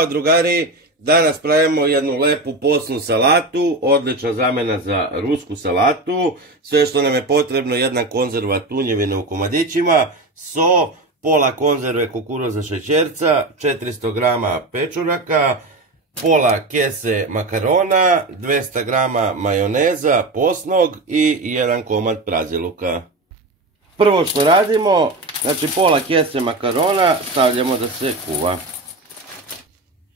Drugari, danas pravimo jednu lepu posnu salatu, odlična zamjena za rusku salatu. Sve što nam je potrebno, jedna konzerva tunjevine u komadićima, so, pola konzerve kukuruza šećerca, 400 grama pečuraka, pola kese makarona, 200 grama majoneza posnog i jedan komad praziluka. Prvo što radimo, znači pola kese makarona stavljamo da se kuva.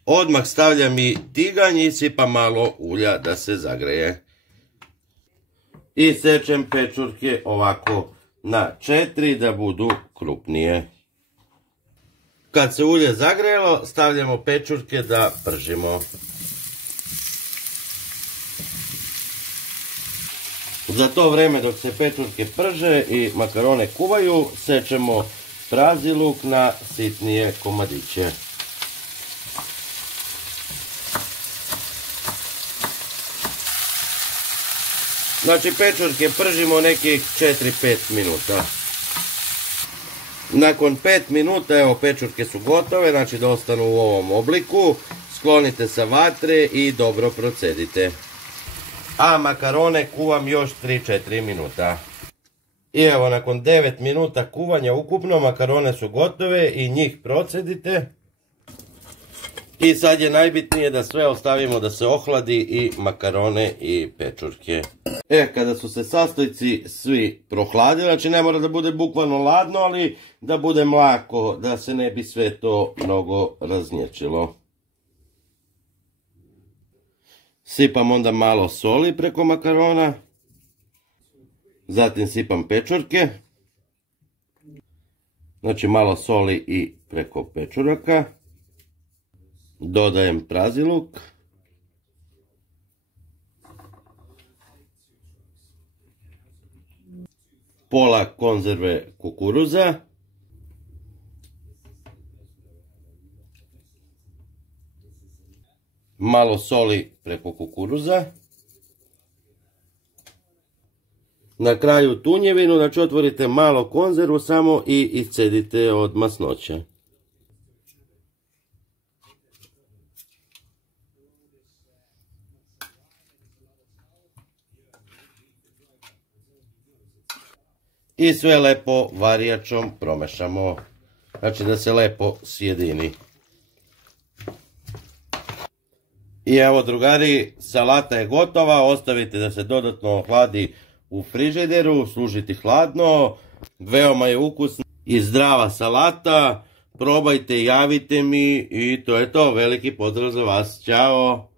Odmah stavljam i tiganj i sipam malo ulja da se zagreje. I sečem pečurke ovako na 4 da budu krupnije. Kad se ulje zagrejelo, stavljamo pečurke da pržimo. Za to vrijeme dok se pečurke prže i makarone kuvaju, sečemo praziluk na sitnije komadiće. Znači pečurke pržimo nekih 4-5 minuta. Nakon 5 minuta, evo pečurke su gotove, znači da ostanu u ovom obliku. Sklonite sa vatre i dobro procedite. A makarone kuvam još 3-4 minuta. I evo nakon 9 minuta kuvanja ukupno makarone su gotove i njih procedite. I sad je najbitnije da sve ostavimo da se ohladi i makarone i pečurke. Kada su se sastojci svi prohladili, znači ne mora da bude bukvalno ladno, ali da bude mlako, da se ne bi sve to mnogo raznječilo. Sipam onda malo soli preko makarona. Zatim sipam pečurke. Znači malo soli i preko pečuraka. Dodajem praziluk. Pola konzerve kukuruza. Malo soli preko kukuruza. Na kraju tunjevinu, znači otvorite malo konzervu samo i iscedite od masnoće. I sve lepo varijačom promešamo, znači da se lepo sjedini. I evo drugari, salata je gotova, ostavite da se dodatno ohladi u frižideru, služiti hladno. Veoma je ukusna i zdrava salata, probajte, javite mi i to je to, veliki pozdrav za vas, ćao!